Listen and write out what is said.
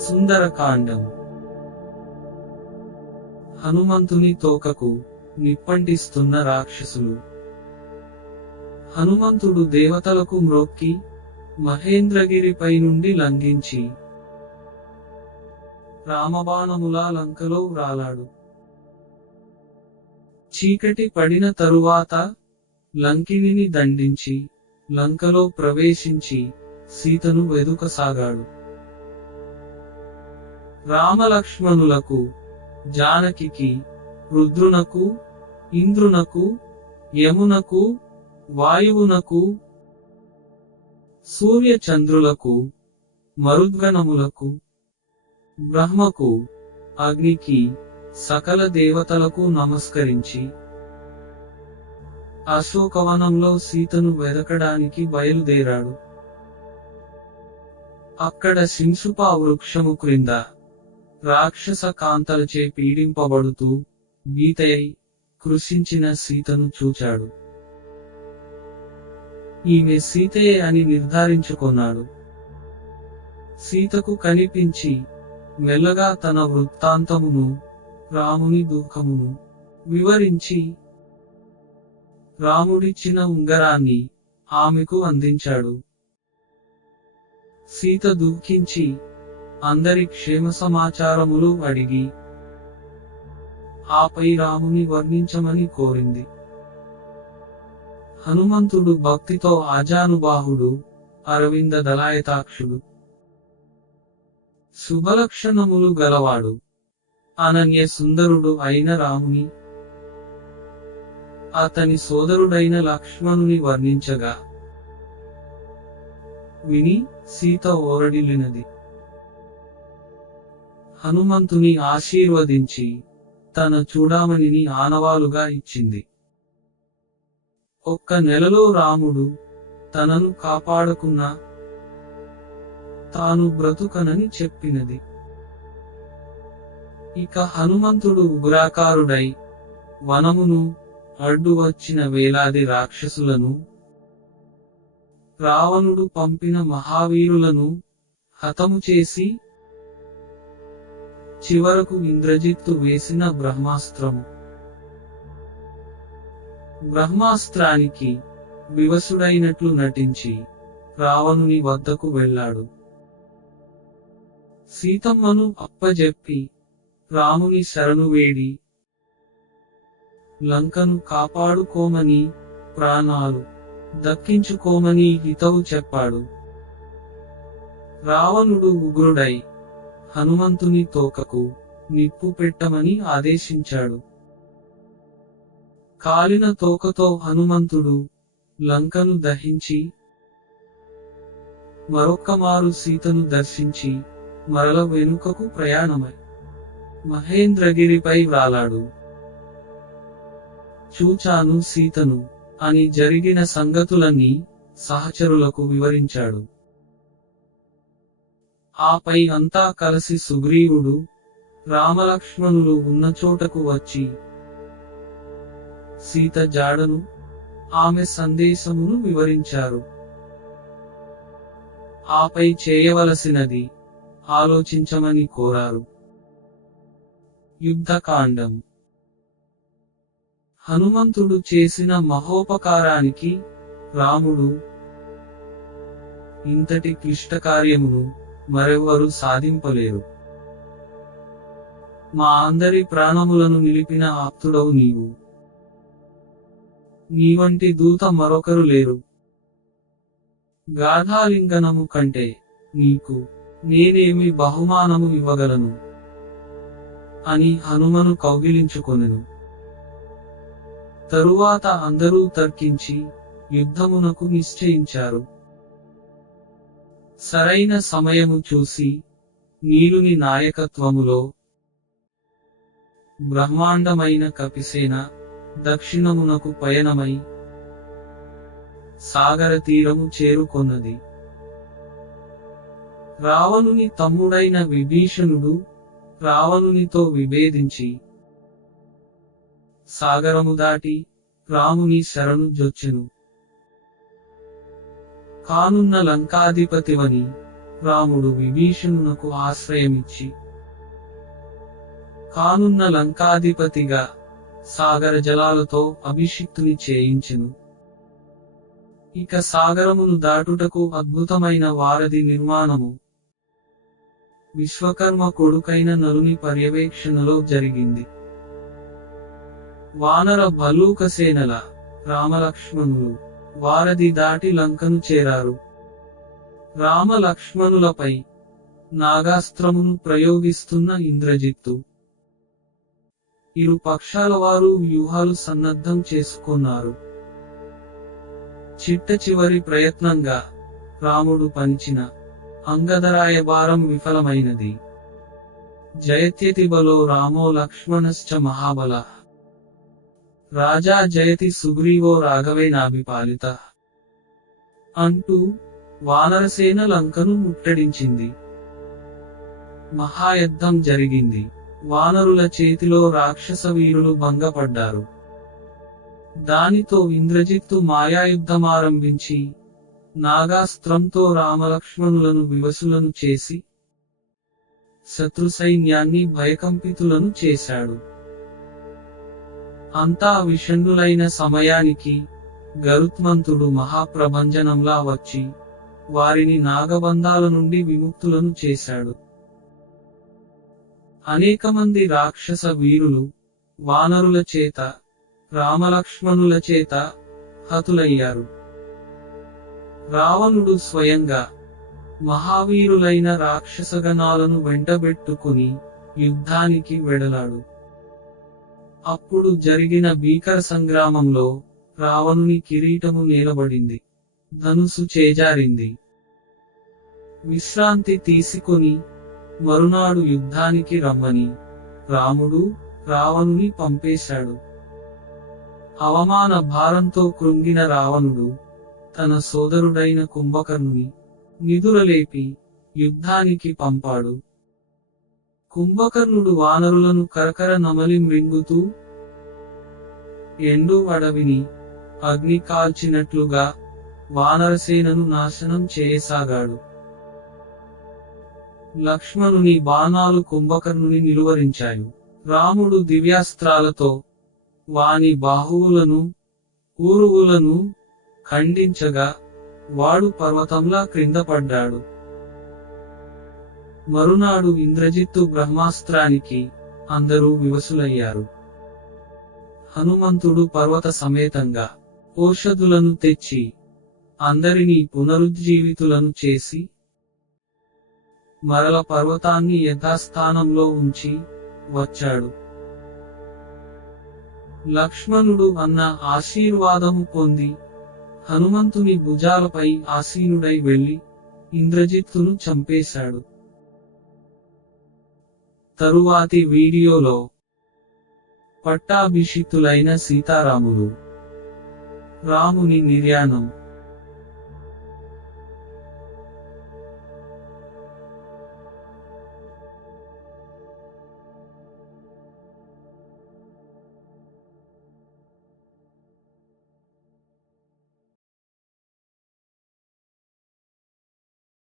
సుందరకాండం. హనుమంతుని తోకకు నిప్పంటిస్తున్న రాక్షసులు. హనుమంతుడు దేవతలకు మ్రొక్కి మహేంద్రగిరిపై నుండి లంఘించి రామబాణములా లంకలో వ్రాలాడు. చీకటి పడిన తరువాత లంకిణిని దండించి లంకలో ప్రవేశించి సీతను వెదుకసాగాడు. రామలక్ష్మణులకు, జానకికి, రుద్రునకు, ఇంద్రునకు, యమునకు, వాయువునకు, సూర్య చంద్రులకు, మరుద్గణములకు, బ్రహ్మకు, అగ్నికి, సకల దేవతలకు నమస్కరించి అశోకవనంలో సీతను వెదకడానికి బయలుదేరాడు. అక్కడ శింశుపా వృక్షము క్రింద రాక్షస కాంతలచే పీడింపబడుతూ భీతయై కృషించిన సీతను చూచాడు. ఈమె సీతయే అని నిర్ధారించుకున్నాడు. సీతకు కనిపించి మెల్లగా తన వృత్తాంతమును, రాముని దుఃఖమును వివరించి రాముడిచ్చిన ఉంగరాన్ని ఆమెకు అందించాడు. సీత దుఃఖించి అందరి క్షేమ సమాచారములు అడిగి ఆపై రాముని వర్ణించమని కోరింది. హనుమంతుడు భక్తితో ఆజానుబాహుడు, అరవింద దళాయతాక్షుడు, శుభలక్షణములు గలవాడు, అనన్య సుందరుడు అయిన రాముని అతని సోదరుడైన లక్ష్మణుని వర్ణించగా విని సీత ఓరడిల్లినది. హనుమంతుని ఆశీర్వదించి తన చూడామణిని ఆనవాలుగా ఇచ్చింది. ఒక్క నెలలో రాముడు తనను కాపాడకున్నా తాను బ్రతుకనని చెప్పినది. ఇక హనుమంతుడు ఉగ్రాకారుడై వనమును అడ్డు వచ్చిన వేలాది రాక్షసులను, రావణుడు పంపిన మహావీరులను హతము చేసి చివరకు ఇంద్రజిత్తు వేసిన బ్రహ్మాస్త్రానికి వివసుడైనట్లు నటించి రావణుని వద్దకు వెళ్ళాడు. సీతమ్మను అప్పజెప్పి రాముని శరణు వేడి లంకను కాపాడుకోమని, ప్రాణాలు దక్కించుకోమని హితవు చెప్పాడు. రావణుడు ఉగ్రుడై హనుమంతుని తోకకు నిప్పు పెట్టమని ఆదేశించాడు. కాలిన తోకతో హనుమంతుడు లంకను దహించి మరొక్కమారు సీతను దర్శించి మరల వెనుకకు ప్రయాణమై మహేంద్రగిరిపై వ్రాలాడు. చూచాను సీతను అని జరిగిన సంగతులన్నీ సహచరులకు వివరించాడు. ఆపై అంతా కలిసి సుగ్రీవుడు, రామలక్ష్మణులు ఉన్న చోటకు వచ్చి సీత జాడను, ఆమె సందేశమును వివరించారు. ఆపై చేయవలసినది ఆలోచించమని కోరారు. యుద్ధకాండం. హనుమంతుడు చేసిన మహోపకారానికి రాముడు ఇంతటి క్లిష్టకార్యమును మరెవ్వరూ సాధింపలేరు. మా అందరి ప్రాణములను నిలిపిన ఆప్తుడవు నీవు. నీవంటి దూత మరొకరు లేరు. గాఢాలింగనము కంటే నీకు నేనేమి బహుమానము ఇవ్వగలను అని హనుమను కౌగిలించుకొనెను. తరువాత అందరూ తర్కించి యుద్ధమునకు నిశ్చయించారు. సరైన సమయము చూసి నీలుని నాయకత్వములో బ్రహ్మాండమైన కపిసేన దక్షిణమునకు పయనమై సాగర తీరము చేరుకొన్నది. రావణుని తమ్ముడైన విభీషణుడు రావణునితో విభేదించి సాగరము దాటి రాముని శరణు జొచ్చెను. కానున్న లంకాధిపతివని రాముడు విభీషణునకు ఆశ్రయమిచ్చి కానున్న లంకాధిపతిగా సాగర జలాలతో అభిషిక్తుని చేయించెను. ఇక సాగరమును దాటుటకు అద్భుతమైన వారధి నిర్మాణము విశ్వకర్మ కొడుకైన నలుని పర్యవేక్షణలో జరిగింది. వానర భల్లూకసేనల రామలక్ష్మణులు వారధి దాటి లంకను చేరారు. రామలక్ష్మణులపై నాగాస్త్రమును ప్రయోగిస్తున్న ఇంద్రజిత్తు ఇరు పక్షాల వారు వ్యూహాలు సన్నద్ధం చేసుకున్నారు. చిట్ట చివరి ప్రయత్నంగా రాముడు పంచిన అంగదరాయబారం విఫలమైనది. జయత్యతి బలో రామో లక్ష్మణశ్చ మహాబల రాజా జయతి సుగ్రీవో రాఘవేనాభిపాలిత అంటూ వానరసేన లంకను ముట్టడించింది. మహాయుద్ధం జరిగింది. వానరుల చేతిలో రాక్షస వీరులు భంగపడ్డారు. దానితో ఇంద్రజిత్తు మాయాయుద్ధమారంభించి నాగాస్త్రంతో రామలక్ష్మణులను వివసులను చేసి శత్రు సైన్యాన్ని భయకంపితులను చేశాడు. అంతా విషణ్ణులైన సమయానికి గరుత్మంతుడు మహాప్రభంజనంలా వచ్చి వారిని నాగబంధాల నుండి విముక్తులను చేశాడు. అనేకమంది రాక్షస వీరులు వానరుల చేత రామలక్ష్మణుల చేత హతులయ్యారు. రావణుడు స్వయంగా మహావీరులైన రాక్షసగణాలను వెంటబెట్టుకుని యుద్ధానికి వెడలాడు. అప్పుడు జరిగిన భీకర సంగ్రామంలో రావణుని కిరీటము నేలబడింది, ధనుసు చేజారింది. విశ్రాంతి తీసుకొని మరునాడు యుద్ధానికి రమ్మని రాముడు రావణుని పంపేశాడు. అవమాన భారంతో కృంగిన రావణుడు తన సోదరుడైన కుంభకర్ణుని నిదురలేపి యుద్ధానికి పంపాడు. కుంభకర్ణుడు వానరులను కరకర నమలి మృంగుతూ ఎండు అడవిని అగ్ని కాల్చినట్లుగా వానరసేనను నాశనం చేయసాగాడు. లక్ష్మణుని బాణాలు కుంభకర్ణుని నిలువరించాయి. రాముడు దివ్యాస్త్రాలతో వాని బాహువులను ఊరువులను ఖండించగా వాడు పర్వతంలా క్రిందపడ్డాడు. మరునాడు ఇంద్రజిత్తు బ్రహ్మాస్త్రానికి అందరూ వివసులయ్యారు. హనుమంతుడు పర్వత సమేతంగా ఓషధులను తెచ్చి అందరినీ పునరుజ్జీవితులను చేసి మరల పర్వతాన్ని యథాస్థానంలో ఉంచి వచ్చాడు. లక్ష్మణుడు అన్న ఆశీర్వాదము పొంది హనుమంతుని భుజాలపై ఆసీనుడై వెళ్లి ఇంద్రజిత్తును చంపేశాడు. తరువాతి వీడియోలో పట్టాభిషిక్తులైన సీతారాములు రాముని నిర్యాణం